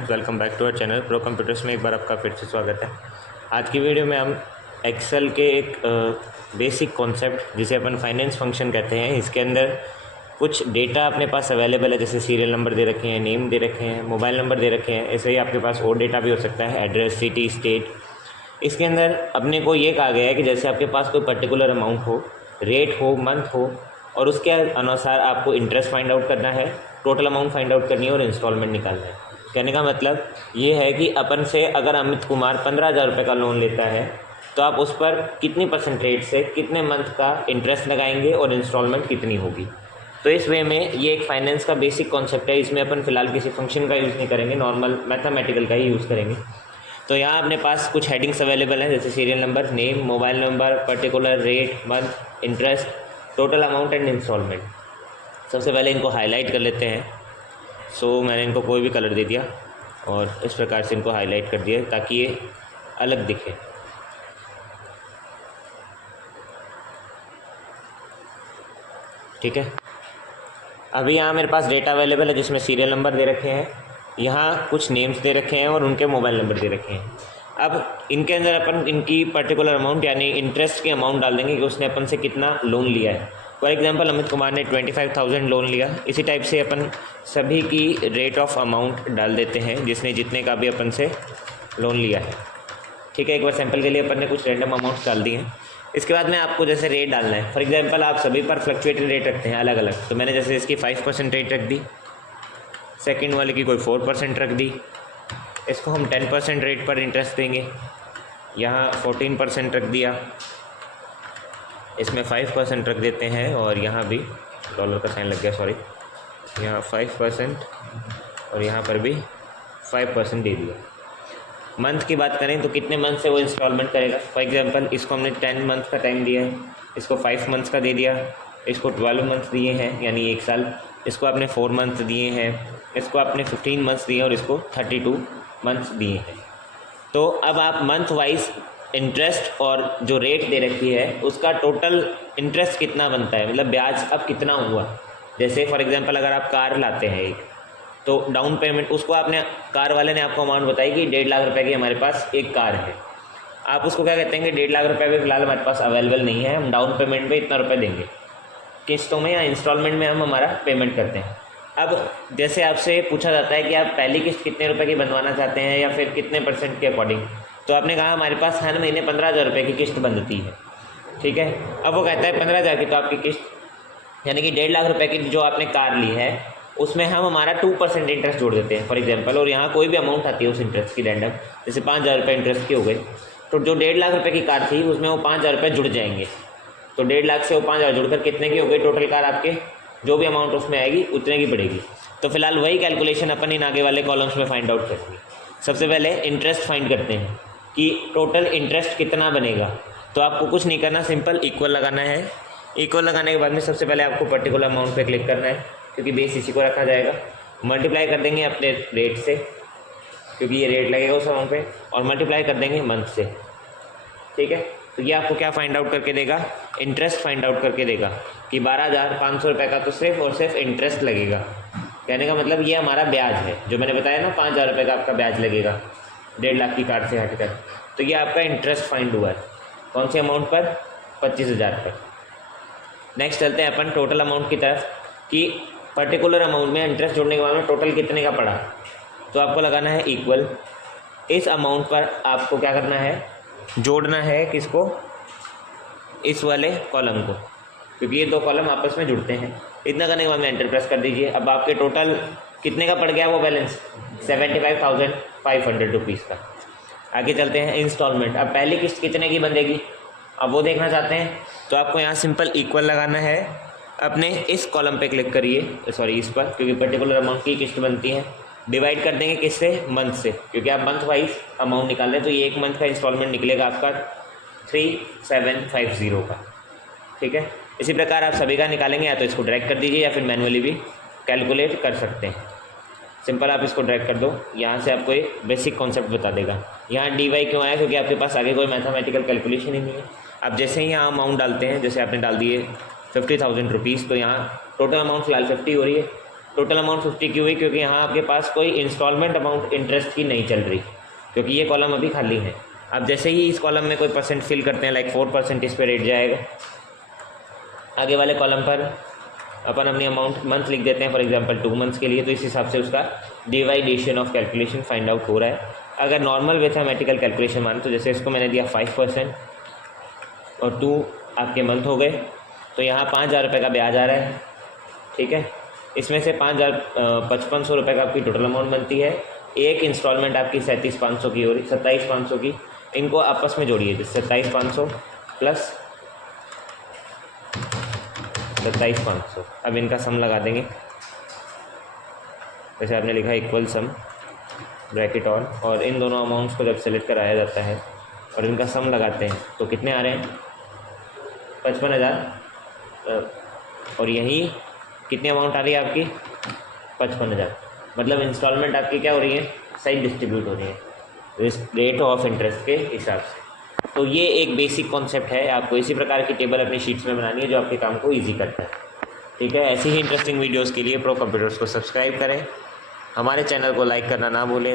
Friends, welcome back to our channel pro computers में एक बार आपका फिर से स्वागत है। आज की वीडियो में हम एक्सेल के एक बेसिक कॉन्सेप्ट जिसे अपन फाइनेंस फंक्शन कहते हैं, इसके अंदर कुछ डेटा अपने पास अवेलेबल है, जैसे सीरियल नंबर दे रखे हैं, नेम दे रखे हैं, मोबाइल नंबर दे रखे हैं। ऐसे ही आपके पास और डेटा भी हो सकता है, एड्रेस, सिटी, स्टेट। इसके अंदर अपने को ये कहा गया है कि जैसे आपके पास कोई पर्टिकुलर अमाउंट हो, रेट हो, मंथ हो, और उसके अनुसार आपको इंटरेस्ट फाइंड आउट करना है, टोटल अमाउंट फाइंड आउट करनी है और इंस्टॉलमेंट निकालना है। कहने का मतलब ये है कि अपन से अगर अमित कुमार 15,000 रुपये का लोन लेता है तो आप उस पर कितनी % रेट से कितने मंथ का इंटरेस्ट लगाएंगे और इंस्टॉलमेंट कितनी होगी। तो इस वे में ये एक फाइनेंस का बेसिक कॉन्सेप्ट है। इसमें अपन फिलहाल किसी फंक्शन का यूज़ नहीं करेंगे, नॉर्मल मैथमेटिकल का ही यूज़ करेंगे। तो यहाँ अपने पास कुछ हेडिंग्स अवेलेबल हैं, जैसे serial number, name, mobile number, particular, rate, month, interest, total amount and installment. सबसे पहले इनको हाईलाइट कर लेते हैं। मैंने इनको कोई भी कलर दे दिया और इस प्रकार से इनको हाईलाइट कर दिया ताकि ये अलग दिखे। ठीक है, अभी यहाँ मेरे पास डेटा अवेलेबल है जिसमें सीरियल नंबर दे रखे हैं, यहाँ कुछ नेम्स दे रखे हैं और उनके मोबाइल नंबर दे रखे हैं। अब इनके अंदर अपन इनकी पर्टिकुलर अमाउंट यानी इंटरेस्ट की अमाउंट डाल देंगे कि उसने अपन से कितना लोन लिया है। फॉर एग्जांपल अमित कुमार ने 25,000 लोन लिया। इसी टाइप से अपन सभी की रेट ऑफ अमाउंट डाल देते हैं जिसने जितने का भी अपन से लोन लिया है। ठीक है, एक बार सैंपल के लिए अपन ने कुछ रैंडम अमाउंट डाल दी हैं। इसके बाद में आपको जैसे रेट डालना है, फॉर एग्जांपल आप सभी पर फ्लक्चुएटिंग रेट रखते हैं अलग अलग। तो मैंने जैसे इसकी 5% रेट रख दी, सेकेंड वाले की कोई 4% रख दी, इसको हम 10% रेट पर इंटरेस्ट देंगे, यहाँ 14% रख दिया, इसमें 5% रख देते हैं और यहाँ भी डॉलर का साइन लग गया, सॉरी, यहाँ 5% और यहाँ पर भी 5% दे दिया। मंथ की बात करें तो कितने मंथ से वो इंस्टॉलमेंट करेगा। फॉर एग्जांपल इसको हमने 10 मंथ का टाइम दिया है, इसको 5 मंथ्स का दे दिया, इसको 12 मंथ दिए हैं यानी 1 साल, इसको आपने 4 मंथ दिए हैं, इसको आपने 15 मंथ्स दिए और इसको 32 मंथ्स दिए हैं। तो अब आप मंथ वाइज इंटरेस्ट और जो रेट दे रखी है उसका टोटल इंटरेस्ट कितना बनता है, मतलब ब्याज अब कितना हुआ। जैसे फॉर एग्जांपल अगर आप कार लाते हैं एक, तो डाउन पेमेंट उसको आपने, कार वाले ने आपको अमाउंट बताई कि 1.5 लाख रुपए की हमारे पास एक कार है। आप उसको क्या कहते हैं कि 1.5 लाख रुपए भी फिलहाल हमारे पास अवेलेबल नहीं है, हम डाउन पेमेंट पे इतना रुपये देंगे, किस्तों में या इंस्टॉलमेंट में हम हमारा पेमेंट करते हैं। अब जैसे आपसे पूछा जाता है कि आप पहली किस्त कितने रुपए की बनवाना चाहते हैं या फिर कितने % के अकॉर्डिंग, तो आपने कहा हमारे पास हर महीने 15,000 रुपये की किस्त बनती है। ठीक है, अब वो कहता है 15,000 की तो आपकी किस्त यानी कि 1.5 लाख रुपये की जो आपने कार ली है उसमें हम हमारा 2% इंटरेस्ट जोड़ देते हैं फॉर एग्जांपल, और यहाँ कोई भी अमाउंट आती है उस इंटरेस्ट की रैंडम, जैसे 5,000 रुपये इंटरेस्ट की हो गई, तो जो 1.5 लाख रुपये की कार थी उसमें वो 5,000 रुपये जुड़ जाएंगे। तो 1.5 लाख से वो 5,000 जुड़कर कितने की हो गई टोटल कार, आपके जो भी अमाउंट उसमें आएगी उतने की पड़ेगी। तो फिलहाल वही कैलकुलेशन अपन इन आगे वाले कॉलम्स में फाइंड आउट करेंगे। सबसे पहले इंटरेस्ट फाइंड करते हैं कि टोटल इंटरेस्ट कितना बनेगा। तो आपको कुछ नहीं करना, सिंपल इक्वल लगाना है। इक्वल लगाने के बाद में सबसे पहले आपको पर्टिकुलर अमाउंट पे क्लिक करना है क्योंकि बेस इसी को रखा जाएगा। मल्टीप्लाई कर देंगे अपने रेट से क्योंकि ये रेट लगेगा उस अमाउंट पे, और मल्टीप्लाई कर देंगे मंथ से। ठीक है, तो ये आपको क्या फाइंड आउट करके देगा, इंटरेस्ट फाइंड आउट करके देगा कि 12,500 रुपये का तो सिर्फ और सिर्फ इंटरेस्ट लगेगा। कहने का मतलब ये हमारा ब्याज है, जो मैंने बताया ना 5,000 रुपये का आपका ब्याज लगेगा 1.5 लाख की कार से हटकर। तो ये आपका इंटरेस्ट फाइंड हुआ है कौन से अमाउंट पर, 25,000 पर। नेक्स्ट चलते हैं अपन टोटल अमाउंट की तरफ कि पर्टिकुलर अमाउंट में इंटरेस्ट जोड़ने के बाद में टोटल कितने का पड़ा। तो आपको लगाना है इक्वल, इस अमाउंट पर आपको क्या करना है, जोड़ना है किसको, इस वाले कॉलम को, क्योंकि ये 2 कॉलम आपस में जुड़ते हैं। इतना करने के बाद में एंटर प्रेस कर दीजिए। अब आपके टोटल कितने का पड़ गया वो बैलेंस, 75,500 रुपीज़ का। आगे चलते हैं इंस्टॉलमेंट। अब पहली किस्त कितने की बनेगी, अब वो देखना चाहते हैं। तो आपको यहाँ सिंपल इक्वल लगाना है, अपने इस कॉलम पे क्लिक करिए, सॉरी इस पर, क्योंकि पर्टिकुलर अमाउंट की किस्त बनती है। डिवाइड कर देंगे किससे, मंथ से, क्योंकि आप मंथ वाइज अमाउंट निकाल रहे हैं। तो ये 1 मंथ का इंस्टॉलमेंट निकलेगा आपका 3750 का। ठीक है, इसी प्रकार आप सभी का निकालेंगे, या तो इसको ड्रैग कर दीजिए या फिर मैनुअली भी कैलकुलेट कर सकते हैं। सिंपल आप इसको ड्रैग कर दो, यहाँ से आपको एक बेसिक कॉन्सेप्ट बता देगा। यहाँ dy क्यों आया, क्योंकि आपके पास आगे कोई मैथमेटिकल कैलकुलेशन ही नहीं है। आप जैसे ही यहाँ अमाउंट डालते हैं, जैसे आपने डाल दिए 50,000 रुपीज़, तो यहाँ टोटल अमाउंट फिलहाल 50 हो रही है। टोटल अमाउंट 50 क्यों हुई, क्योंकि यहाँ आपके पास कोई इंस्टॉलमेंट अमाउंट इंटरेस्ट की नहीं चल रही, क्योंकि ये कॉलम अभी खाली है। अब जैसे ही इस कॉलम में कोई परसेंट फिल करते हैं, लाइक 4% इस पर रेट जाएगा। आगे वाले कॉलम पर अपन अपनी अमाउंट मंथ लिख देते हैं, फॉर एग्जांपल 2 मंथ्स के लिए, तो इस हिसाब से उसका डिवाइडेशन ऑफ कैलकुलेशन फाइंड आउट हो रहा है। अगर नॉर्मल मैथमेटिकल कैलकुलेशन माने तो जैसे इसको मैंने दिया 5% और 2 आपके मंथ हो गए, तो यहाँ 5,000 रुपये का ब्याज आ रहा है, ठीक है। इसमें से 5,500 रुपये का आपकी टोटल अमाउंट बनती है। एक इंस्टॉलमेंट आपकी 37,500 की हो रही, 27,500 की, इनको आपस में जोड़िए, 27,500 प्लस 27,500। अब इनका सम लगा देंगे, जैसे आपने लिखा इक्वल सम ब्रैकेट ऑन, और इन दोनों अमाउंट्स को जब सेलेक्ट कराया जाता है और इनका सम लगाते हैं तो कितने आ रहे हैं, 55,000। और यही कितनी अमाउंट आ रही है आपकी, 55,000। मतलब इंस्टॉलमेंट आपकी क्या हो रही है, सही डिस्ट्रीब्यूट हो रही है रेट ऑफ इंटरेस्ट के हिसाब से। तो ये एक बेसिक कॉन्सेप्ट है, आपको इसी प्रकार की टेबल अपनी शीट्स में बनानी है जो आपके काम को ईजी करता है, ठीक है। ऐसी ही इंटरेस्टिंग वीडियोज़ के लिए प्रो कंप्यूटर्स को सब्सक्राइब करें, हमारे चैनल को लाइक करना ना भूलें।